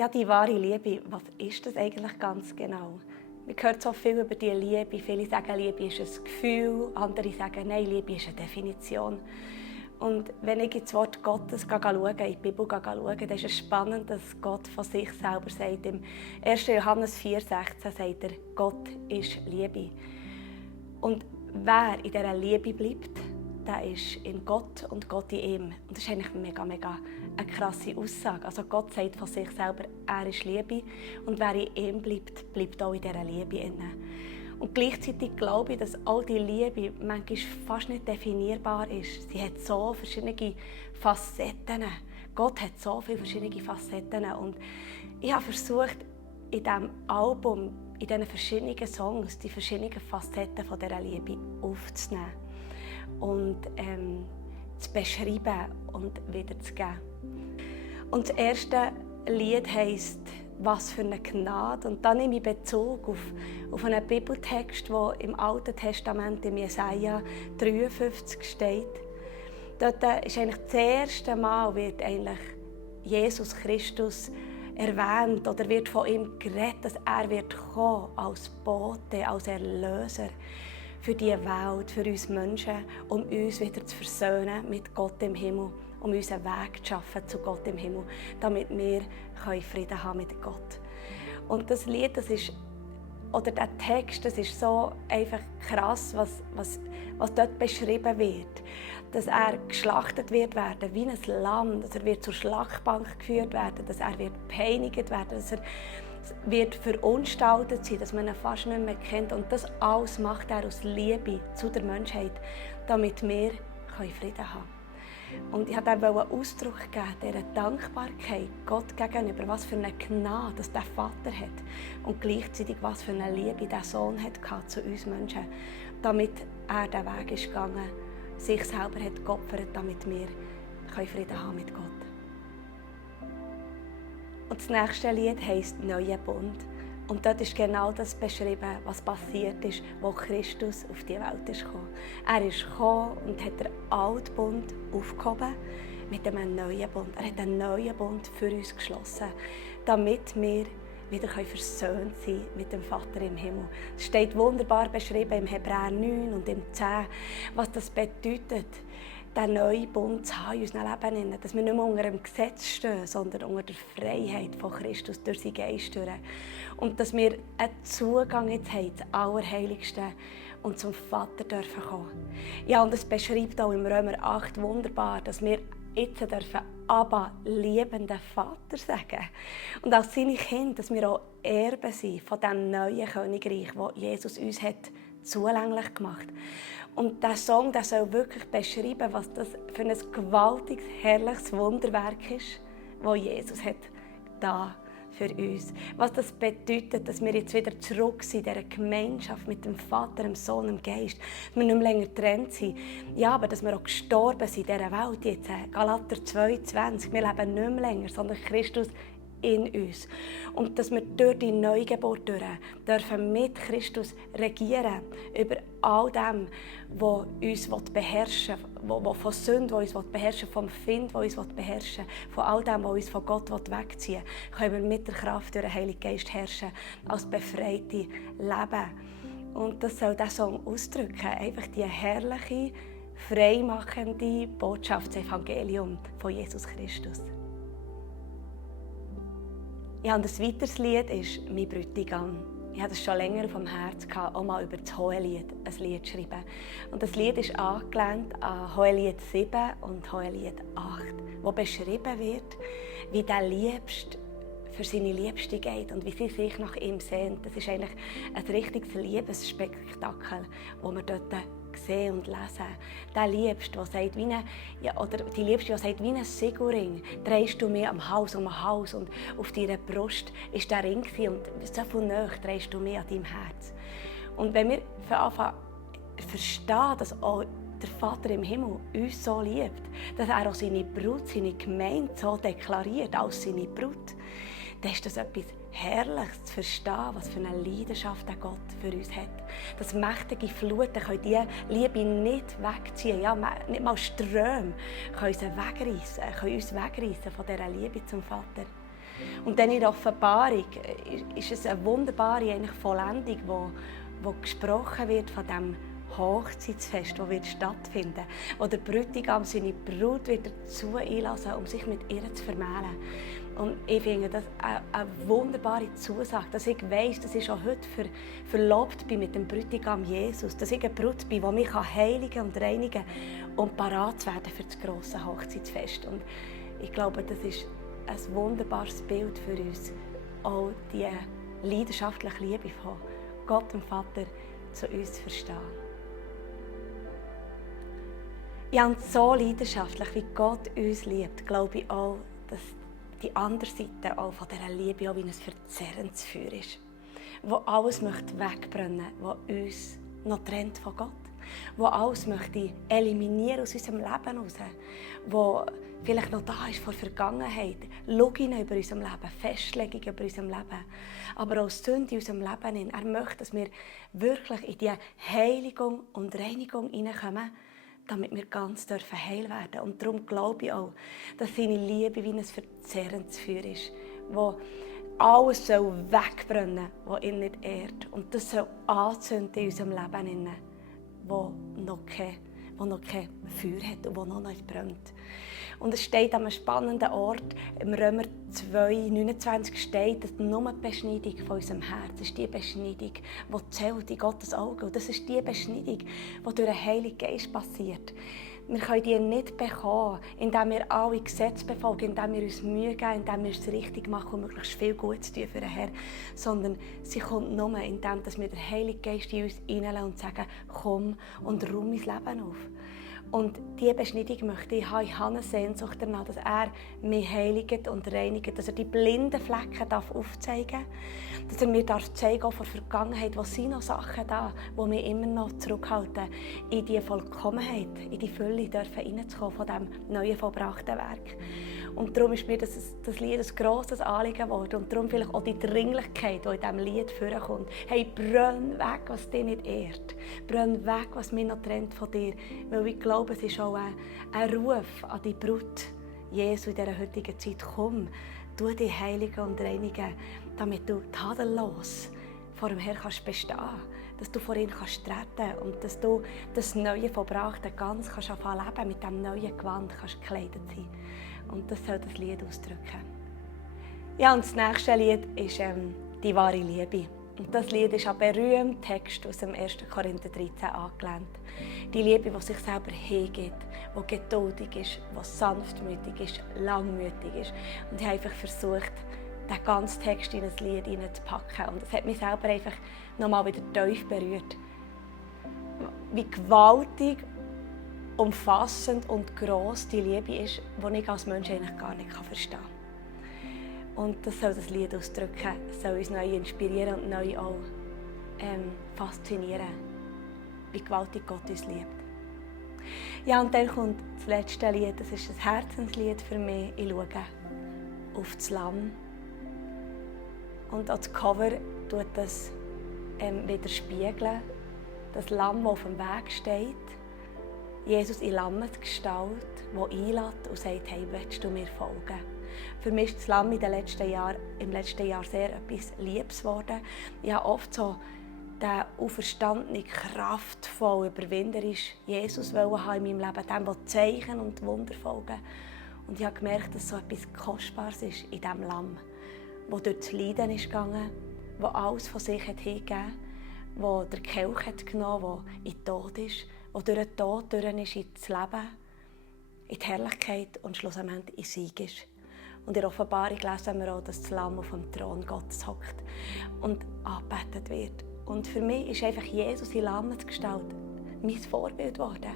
Ja, die wahre Liebe, was ist das eigentlich ganz genau? Man hört so viel über die Liebe. Viele sagen, Liebe ist ein Gefühl, andere sagen, nein, Liebe ist eine Definition. Und wenn ich ins Wort Gottes schaue, in die Bibel schaue, dann ist es spannend, dass Gott von sich selber sagt. Im 1. Johannes 4,16 sagt er, Gott ist Liebe. Und wer in dieser Liebe bleibt, der ist in Gott und Gott in ihm. Und das ist eigentlich mega eine krasse Aussage. Also Gott sagt von sich selber, er ist Liebe. Und wer in ihm bleibt, bleibt auch in dieser Liebe inne. Und gleichzeitig glaube ich, dass all die Liebe manchmal fast nicht definierbar ist. Sie hat so verschiedene Facetten. Gott hat so viele verschiedene Facetten. Und ich habe versucht, in diesem Album, in diesen verschiedenen Songs, die verschiedenen Facetten von dieser Liebe aufzunehmen und zu beschreiben und wiederzugeben. Und das erste Lied heisst «Was für eine Gnade». Und dann nehme ich Bezug auf einen Bibeltext, der im Alten Testament im Jesaja 53 steht. Dort ist eigentlich das erste Mal wird eigentlich Jesus Christus erwähnt oder wird von ihm geredet, dass er wird kommen als Bote, als Erlöser für die Welt, für uns Menschen, um uns wieder zu versöhnen mit Gott im Himmel, um unseren Weg zu schaffen zu Gott im Himmel, damit wir Frieden haben mit Gott. Und das Lied, oder der Text, das ist so einfach krass, was dort beschrieben wird. Dass er geschlachtet wird werden wie ein Lamm, dass er wird zur Schlachtbank geführt werden, dass er wird peinigt werden, dass er wird verunstaltet sein, dass man ihn fast nicht mehr kennt. Und das alles macht er aus Liebe zu der Menschheit, damit wir Frieden haben. Und ich wollte ihm Ausdruck geben, dieser Dankbarkeit Gott gegenüber, was für eine Gnade dass der Vater hat und gleichzeitig was für eine Liebe der Sohn hat zu uns Menschen, damit er den Weg ist gegangen, sich selber hat geopfert, damit wir Frieden haben mit Gott. Und das nächste Lied heisst «Neuer Bund». Und dort ist genau das beschrieben, was passiert ist, als Christus auf die Welt ist gekommen. Er ist gekommen und hat den alten Bund aufgehoben mit einem neuen Bund. Er hat einen neuen Bund für uns geschlossen, damit wir wieder versöhnt sein mit dem Vater im Himmel. Es steht wunderbar beschrieben im Hebräer 9 und im 10, was das bedeutet, den neuen Bund zu haben in unserem Leben, dass wir nicht mehr unter dem Gesetz stehen, sondern unter der Freiheit von Christus durch seinen Geist. Und dass wir einen Zugang jetzt haben zum Allerheiligsten und zum Vater dürfen kommen. Ja, und es beschreibt auch im Römer 8 wunderbar, dass wir jetzt dürfen Abba, liebenden Vater sagen. Und als seine Kinder, dass wir auch Erben sind von diesem neuen Königreich, das Jesus uns hat zulänglich gemacht. Und dieser Song der soll wirklich beschreiben, was das für ein gewaltiges, herrliches Wunderwerk ist, das Jesus hat da für uns. Was das bedeutet, dass wir jetzt wieder zurück sind in dieser Gemeinschaft mit dem Vater, dem Sohn, dem Geist. Dass wir nicht mehr länger getrennt sind. Ja, aber dass wir auch gestorben sind in dieser Welt jetzt. Galater 2,20. Wir leben nicht mehr länger, sondern Christus in uns. Und dass wir durch die Neugeburt dürfen mit Christus regieren über all dem, was uns beherrschen will, von Sünde, was uns beherrschen will, vom Find, was uns beherrschen will, von all dem, was uns von Gott wegziehen will, können wir mit der Kraft durch den Heiligen Geist herrschen, als Befreite leben. Und das soll dieser Song ausdrücken, einfach die herrliche, freimachende Botschaft, das Evangelium von Jesus Christus. Ja, und ein weiteres Lied ist «Mein Bräutigam». Ich hatte es schon länger auf dem Herzen, auch mal über das Hohelied ein Lied zu schreiben. Und das Lied ist angelehnt an Hohelied 7 und Hohelied 8, wo beschrieben wird, wie der Liebste für seine Liebste geht und wie sie sich nach ihm sehnt. Das ist eigentlich ein richtiges Liebesspektakel, das wir dort sehen und lesen. Der Liebste, der sagt, oder die Liebste, die sagt, wie ein Siegelring, drehst du mir am Hals um den Hals und auf deiner Brust ist der Ring und so viel näher drehst du mir an deinem Herz. Und wenn wir anfangen verstehen, dass auch der Vater im Himmel uns so liebt, dass er auch seine Brut, seine Gemeinde so deklariert als seine Brut, dann ist das etwas Herrliches zu verstehen, was für eine Leidenschaft der Gott für uns hat. Dass mächtige Fluten können diese Liebe nicht wegziehen. Ja, nicht mal Ströme können uns wegreißen von dieser Liebe zum Vater. Und dann in der Offenbarung ist es eine wunderbare Vollendung, wo gesprochen wird von dem Hochzeitsfest, das wird stattfinden, wo der Bräutigam seine Braut wieder dazu einlassen, um sich mit ihr zu vermählen. Und ich finde das eine wunderbare Zusage, dass ich weiss, dass ich auch heute verlobt bin mit dem Bräutigam Jesus, dass ich eine Braut bin, die mich heiligen und reinigen kann und parat werden für das grosse Hochzeitsfest. Und ich glaube, das ist ein wunderbares Bild für uns, auch die leidenschaftliche Liebe von Gott, dem Vater, zu uns zu verstehen. Ja, und so leidenschaftlich, wie Gott uns liebt, glaube ich auch, dass die andere Seite auch von dieser Liebe auch wie ein verzerrendes Feuer ist, wo alles möchte wegbrennen, was uns noch trennt von Gott, wo alles möchte eliminieren aus unserem Leben heraus, wo vielleicht noch da ist von der Vergangenheit, Logien über unserem Leben, Festlegungen über unserem Leben, aber auch Sünde in unserem Leben. Er möchte, dass wir wirklich in diese Heiligung und Reinigung hineinkommen, damit wir ganz heil werden dürfen. Und darum glaube ich auch, dass seine Liebe wie ein verzerrendes Feuer ist, wo alles wegbrennen soll, was ihn nicht ehrt. Und das soll anzünden in unserem Leben, wo noch kein Feuer hat und wo noch nicht brennt. Und es steht an einem spannenden Ort, im Römer 2,29 steht, dass nur die Beschneidung von unserem Herz ist die Beschneidung, die zählt in Gottes Augen. Und das ist die Beschneidung, die durch den Heiligen Geist passiert. Wir können die nicht bekommen, indem wir alle Gesetze befolgen, indem wir uns Mühe geben, indem wir es richtig machen und möglichst viel Gutes tun für den Herrn. Sondern sie kommt nur, indem wir den Heiligen Geist in uns hineinlassen und sagen, komm und räum mein Leben auf. Und diese Beschneidung möchte ich haben. Ich habe eine Sehnsucht danach, dass er mich heiligt und reinigt, dass er die blinden Flecken aufzeigen darf, dass er mir zeigen darf, auch von der Vergangenheit, wo sind noch Sachen da, die mich immer noch zurückhalten, in die Vollkommenheit, in die Fülle hineinzukommen von diesem neuen, vollbrachten Werk. Und darum ist mir das Lied ein grosses Anliegen geworden und darum vielleicht auch die Dringlichkeit, die in diesem Lied vorkommt. Hey, brenn weg, was dich nicht ehrt. Brenn weg, was mich noch trennt von dir. Weil ich glaube, es ist auch ein Ruf an die Brut Jesu in dieser heutigen Zeit. Komm, tu dich heiligen und reinigen, damit du tadellos vor dem Herrn bestehen kannst. Dass du vor ihn treten und dass du das Neue Vollbrachte ganz anfangen leben, mit diesem neuen Gewand gekleidet sein. Und das soll das Lied ausdrücken. Ja, und das nächste Lied ist «Die wahre Liebe». Und das Lied ist ein berühmter Text aus dem 1. Korinther 13 angelehnt. Die Liebe, die sich selber hingibt, die geduldig ist, die sanftmütig ist, langmütig ist. Und ich habe einfach versucht, den ganzen Text in ein Lied hineinzupacken. Und es hat mich selber einfach nochmal wieder tief berührt. Wie gewaltig, umfassend und gross die Liebe ist, die ich als Mensch eigentlich gar nicht verstehen kann. Und das soll das Lied ausdrücken, soll uns neu inspirieren und neu auch faszinieren, wie gewaltig Gott uns liebt. Ja, und dann kommt das letzte Lied, das ist ein Herzenslied für mich. Ich schaue auf das Lamm. Und auch das Cover tut das widerspiegeln. Das Lamm, das auf dem Weg steht. Jesus in Lammesgestalt, der einlädt und sagt, hey, willst du mir folgen? Für mich ist das Lamm im letzten Jahr sehr etwas Liebes geworden. Ich habe oft so den auferstandenen, kraftvoll, überwinderisch Jesus haben in meinem Leben, dem, der Zeichen und Wunder folgen. Und ich habe gemerkt, dass so etwas Kostbares ist in diesem Lamm, das durch das Leiden ist gegangen, das alles von sich hat hingegeben, das der Kelch hat genommen, der in den Tod ist, der durch den Tod durch ist ins Leben, in die Herrlichkeit und schlussendlich in den Sieg ist. Und in der Offenbarung lesen wir auch, dass das Lamm auf dem Thron Gottes hockt und angebetet wird. Und für mich ist einfach Jesus in Lammesgestalt mein Vorbild geworden.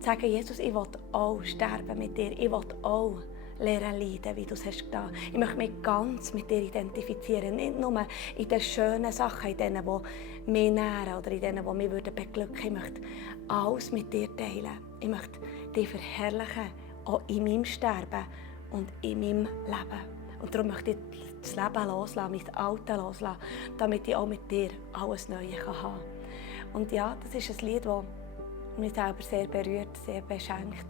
Zu sagen, Jesus, ich will auch sterben mit dir, ich will auch lernen leiden, wie du es hast getan. Ich möchte mich ganz mit dir identifizieren, nicht nur in den schönen Sachen, in denen, die mich nähren oder in denen, die mich beglücken würden. Ich möchte alles mit dir teilen. Ich möchte dich verherrlichen, auch in meinem Sterben und in meinem Leben. Und darum möchte ich das Leben loslassen, mein Altes loslassen, damit ich auch mit dir alles Neue haben kann. Und ja, das ist ein Lied, das mich selber sehr berührt, sehr beschenkt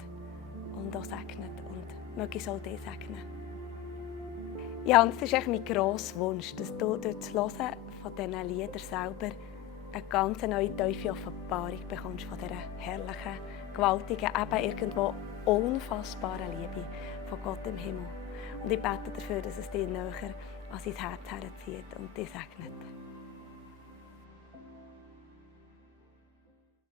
und auch segnet. Und möge es auch dich segnen. Ja, und das ist echt mein grosser Wunsch, dass du durch das Hören von diesen Liedern selber eine ganz neue, tiefe Offenbarung bekommst von dieser herrlichen, gewaltigen, eben irgendwo unfassbaren Liebe von Gott im Himmel. Und ich bete dafür, dass es dich näher an sein Herz herzieht und dich segnet.